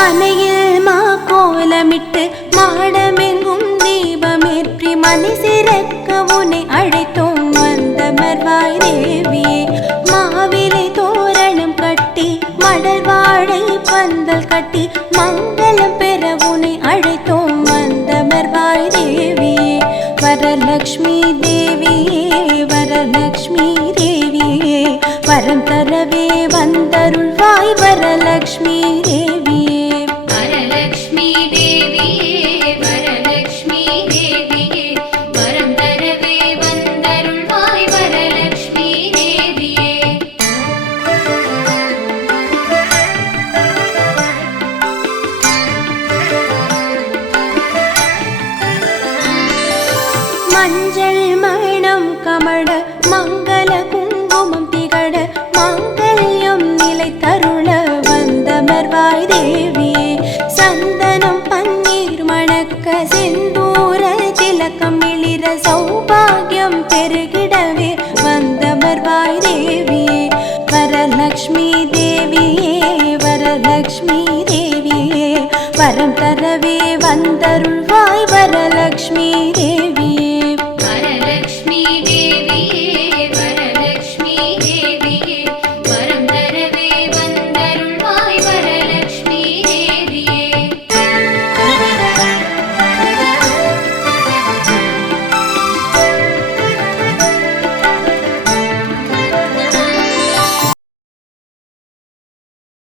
மனையில் மா கோலமிட்டு மாடமெங்கும் தீபமேற்றி மணி சிறக்க உன்னை அழைத்தோம் வந்தமர்வாய் தேவியே. மாவிலை தோரணம் கட்டி மடல் வாழை பந்தல் கட்டி மங்களம் பெற உன்னை அழைத்தோம் வந்தமர்வாய் தேவியே. வரலக்ஷ்மி தேவியே வரலக்ஷ்மி தேவியே வரம் தரவே வந்தருள்வாய் வரலக்ஷ்மி தேவியே.